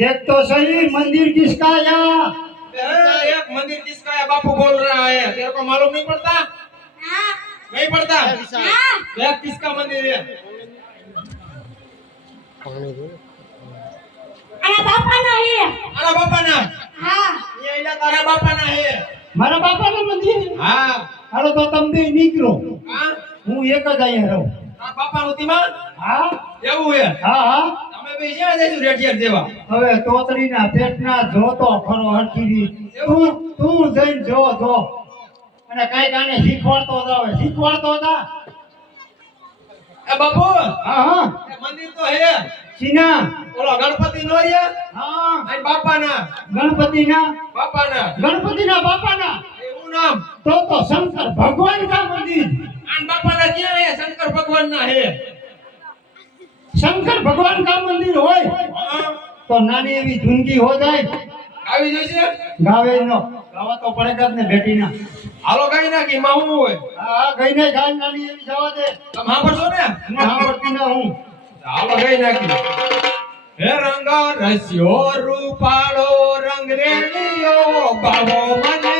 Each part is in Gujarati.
देख तो सही मंदिर किसका यहाँ ऐसा एक मंदिर किसका है बापू बोल रहा है तेरे को मालूम नहीं पड़ता नहीं पड़ता देख किसका मंदिर है આના બાપાનો હે अरे बापा ना હા ये इला तारा बापा ना है મારા બાપાનું મંદિર हाँ હાલો તો તમે બે નીકળો हाँ હું એક જ અહીંયા રહું તારા બાપા નું ધીમા હા એવું છે હા હા તમે બે જ્યાં દેવા. હવે તોતરીના પેટના જોતો ખરો હરખી તું તું જઈને જો જો. અને કંઈક આને શીખવાડતો જાવ શીખવાડતો જા એ બાપુ હા હા. મંદિર તો હે. સીના ઓલો ગણપતિ નો રે હા. અને બાપાના. ગણપતિના? બાપાના. ગણપતિના બાપાના? એવું નામ. તો તો શંકર ભગવાન કા મંદિર? આન બાપાના ક્યાં હે? શંકર ભગવાન ના હે. શંકર ભગવાન કા મંદિર હોય. તો નાની એવી ધૂનકી હો જાય. આવી જશે ગાવે નો. ગાવા તો પડે ને બેટીના હાલો કઈ નાખી માં હું હોય? હા ગઈ ને જાય નાની એવી જવા દે. તમે સાંભળશો ને? અને સાંભળતી ના હું. હાલો કઈ નાખી. હે રંગા રસ્યો રૂપાળો રંગ રેલિયો બાવો મને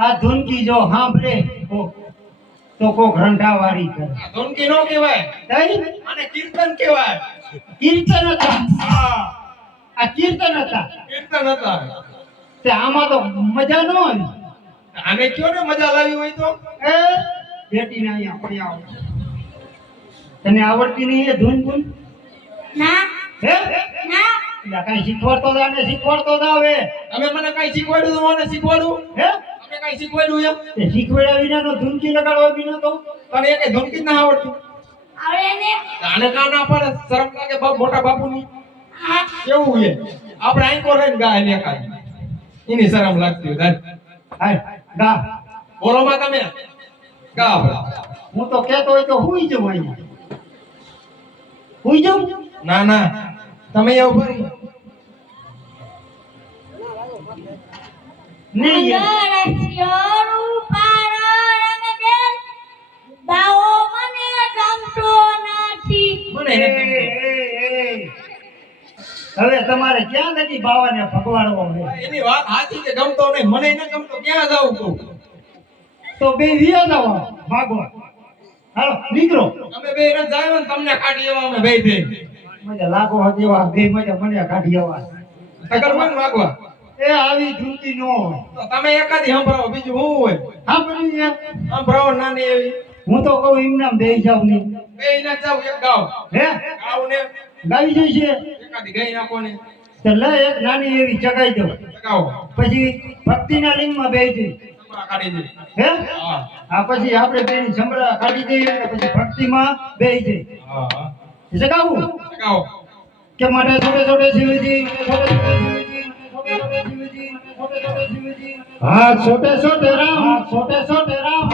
આ ધૂનકી જો સાંભળે તો- તો કોક વાળી કરે. ધૂનકી નો કેવાય અને કીર્તન કેવાય કીર્તન હતા. આ કીર્તન હતા. કીર્તન હતા. તે આમાં તો મજા ન હોય આને કયો ને મજા લાવી હોય તો? એ બેટીને અહીંયા પડી આવો. તને આવડતી નહીં એ ધૂન ધૂન? ના. હે? ના. કઈ શીખવાડતો હતા ને શીખવાડતો હતા હવે તમે મને કઈ શીખવાડ્યું તો મને શીખવાડું? હે? કઈ શીખવેલું એમ? તે વિના વિનાનો ધૂમકી લગાડવા વિના તો. તને એને ધમકી ના આવડતી. આવડે ને આને કાન ના પડે? શરમ લાગે બાપ મોટા બાપુની. હા. કેવું છે? આપણે આંકો રહીને ગાય ને કાઢી એની શરમ લાગતી હોય. હાય ગા. બોલો માં તમે. ગા હું તો કહેતો હોય તો હુઈ જવું અહીંયા. હુઈ જાઉં? ના ના. તમે એવું કરી નહીં. યાર. મંગળ રૂપારો રંગદેલ બાવો મને ગમતો નથી. મને એ, એને એ, એ. હવે તમારે ક્યાં નથી બાવાને ભગવાડવો એની વાત સાચી કે ગમતો નહીં. મને ન ગમતો ક્યાં જાઉં તું તો બે રિયા જાવ ભાગવા. હાલો નીકળો. અમે બે રન જાય ને તમને કાઢી આવવા અમે બે થઈ મજા લાગો હતી એવા બે મજા મને કાઢી આવવા તકર મન માગવા એ આવી જૂતી ન હોય. તો તમે એકાદી સંભળાવો બીજું હું હોય? સાંભળી યાર સંભળાવો નાની એવી. હું તો કહું એમ નામ બેસી જાવ ને બે ના જાવ એક ગાવ હે? ગાવ ને ગાવી જશે. એકાદી ગઈ નાખો ને તો લે એક નાની એવી ચગાઈ દો. પછી ભક્તિના લિંગમાં બે જઈ. કાઢી દે. હે? હા. પછી આપણે બેની સંભળા કાઢી દઈએ અને પછી ભક્તિમાં બેસી જઈ. હા. જગાવું ગાવ કે માટે છોટે છોટે શિવજી છોટે છોટે શિવજી શિવજી છોટે છોટે રામ હા છોટે છોટે રામ.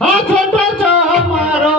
હા છોટો છો હમારો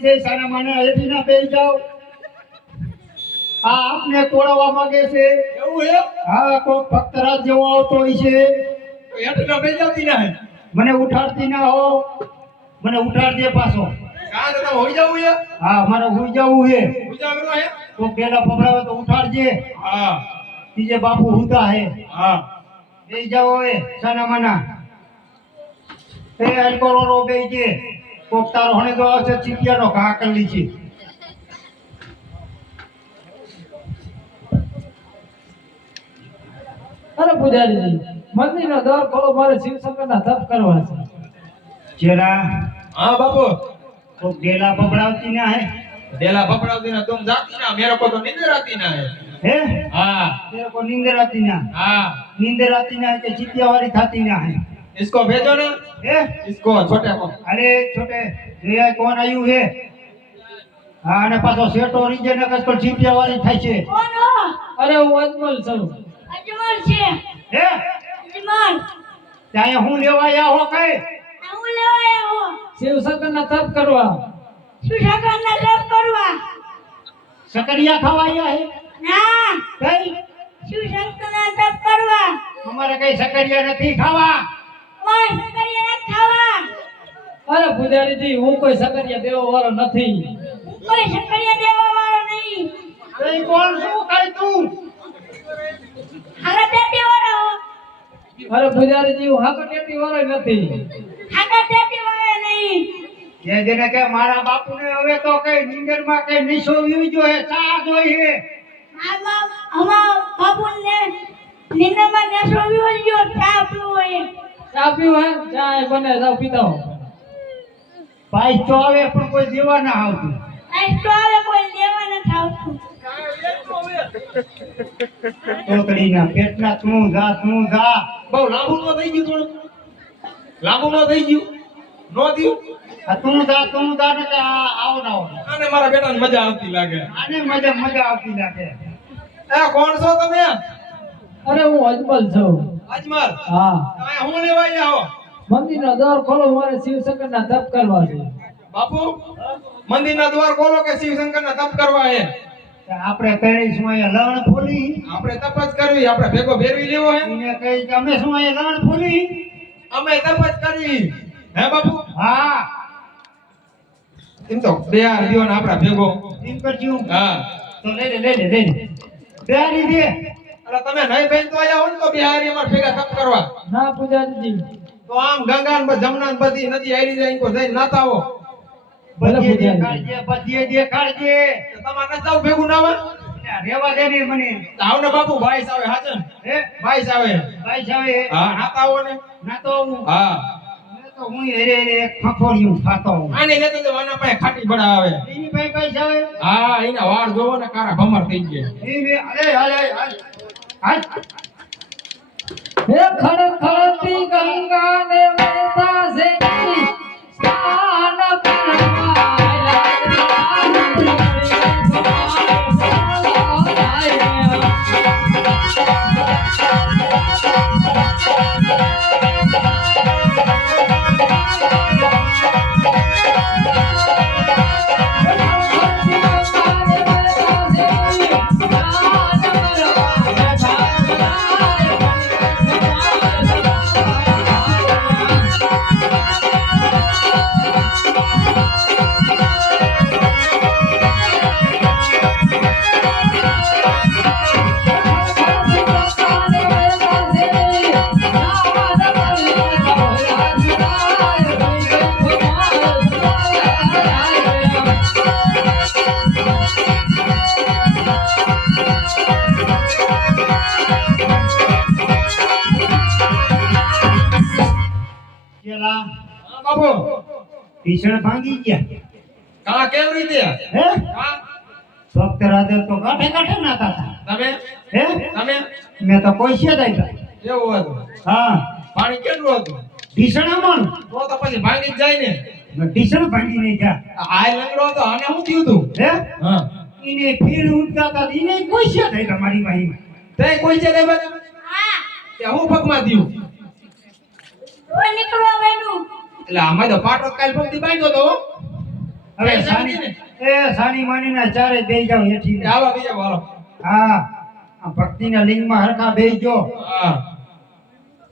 ભગવાન કી જય માને હેઠી ના બેસી જાઓ. આ આપને તોડવા માંગે છે. એવું હે હા કોઈ ભક્તરાજ જેવો આવતો હોય છે. ના બે જાતી ના મને ઉઠાડતી ના હો. મને ઉઠાડજે પાછો. કાં તો હોઈ જવું હે? હા મારે હુઈ જાવું હે? કરો હે? તો પેલા પકડાવે તો ઉઠાડજે. હા. ત્રીજે બાપુ હુતા હે. હા. બે જાઓ સાના માના. એ અલકોરો રો બેસજે કોક તારો તો આવશે ચીપિયાનો ઘા કરી લીધી અરે પૂજારીજી મંદિરનો દર ખોલો મારે શિવશંકરના તપ કરવા છે. જરા હા બાપુ. તો ગેલા પકડાવતી ના હે? ડેલા ભબડાવતી ના તું જાતી ના મેરે કો તો નીંદર આતી ના હે. હે? હા. તેરો કો નીંદર આતી ના? હા. નીંદર આતી ના કે ચીપિયા વાળી ખાતી ના હે? इसको भेजो ना ए इसको छोटे को अरे छोटे ये कौन आयु है હા અને પાછો શેઠો રીજે ને કસ પણ જીપિયા વાળી થાય છે કોનો અરે હું અજમલ છું અજમલ છે હે અજમલ ત્યાં હું લેવા આયા હો કઈ આ હું લેવાયા હો શિવશંકરના તપ કરવા સુશાકરના લપ કરવા સકરિયા ખાવા આયા હે ના કઈ શિવશંકરના તપ કરવા અમારે કઈ સકરિયા નથી ખાવા વાહ સકરિયા ખાવા અરે પૂજારીજી હું કોઈ સકરિયા દેવો વાળો નથી. કોઈ સકરિયા દેવો વાળો નહીં. કઈ કોણ શું કઈ તું? હાકા ટેટી વાળો. અરે પૂજારીજી હું હાકા ટેટી વાળો નથી. હાકા ટેટી વાળો નહીં. જે જેને કે મારા બાપુને હવે તો કઈ નીંદરમાં કઈ નિશો વીવી જોઈએ ચા જોઈએ આમાં અમાર બાપુને નિંદરમાં નશો વિવો ગયો ચા પીવો ચા પીવું હે? ચા બને જાવ પીતા હો. ભાઈ તો આવે પણ કોઈ દેવા ના આવતું. ભાઈ તો આવે કોઈ દેવા નથી આવતું. ટોકડીના પેટના તું જા તું જા. બહુ લાંબુ નો થઈ ગયું થોડું લાંબુ નો થઈ ગયું. નો થયું? આ તું જા તું જા ને કે આવો ના આવો. આને મારા બેટાને મજા આવતી લાગે. આને મજા મજા આવતી લાગે. એ કોણ છો તમે? અરે હું અજમલ છું. અજમલ હા. તમે હું લેવા આવ્યા હો મંદિરનો દ્વાર ખોલો મારે શિવશંકરના તપ કરવા છે. બાપુ મંદિરના દ્વાર ખોલો કે શિવશંકરના તપ કરવા હે આપણે કહીશું અહીંયા લણ ફૂલી. આપણે તપ જ કરવી આપણે ભેગો ભેરવી લેવો હે. એને કહી કે અમે શું અહીંયા લણ ફૂલી? અમે તપ જ કરવી હે બાપુ? હા. એમ તો બે હાર દ્યો ને આપણા ભેગો. એમ કરજો. હા. તો લઈ લે લઈ લે લઈ લે. બેરી દે. અરે તમે નહીં બેન તો આયા હોય તો બિહારી અમાર ભેગા તપ કરવા. ના પૂજાજી તો આમ ગંગા ને જમના બધી નદી આરી જાય કો જઈ નાતા હો બધીએ પૂજારી. દેખાડજે બધીએ દેખાડજે તો તમારે ન ભેગું ના આવે રેવા દે ને મને. આવ ને બાપુ ભાઈ આવે હે? ભાઈ સાવે ભાઈ સાહેબ હા નાતા આવો ને. ના તો હું. હા તો હું હેરે હેરે એક ખખોડિયું ખાતો હું. આને લેતો તો આના પાસે ખાટી બડા આવે. એની ભાઈ ભાઈ સાહેબ હા એના વાળ જોવો ને કારા ભમર થઈ ગયા. એ અરે. હે ખડ ખડતી ગંગા ને બાપુ ભીષણ ભાંગી ગયા. કા કેમ રીતે? હે? ભક્ત રાજા તો કાઠે કાઠે નાતા હતા. તમે? હે? તમે? મેં તો કોઈ છે દઈ એવું હતું? હા. પાણી કેટલું હતું? ભીષણ અમણ. તો તો પછી ભાંગી જાય ને. ભીષણ ભાંગી નહીં જા. આ લંગડો હતો આને શું થયું તું? હે? હા. ઈને ફીર ઉડતા હતા એને કોઈ છે દઈ તમારી ભાઈ તે કોઈ છે તે બને હા. તે હું પગમાં થયું? કોઈ નીકળવા વેનું એટલે આમાં તો પાટો કાલ પગથી બાંધ્યો તો હવે સાની એ સાની માની ના ચારે બે જાવ હેઠી આવા બીજા વાળો હા. ભક્તિના લિંગમાં હરખા બેસજો હા.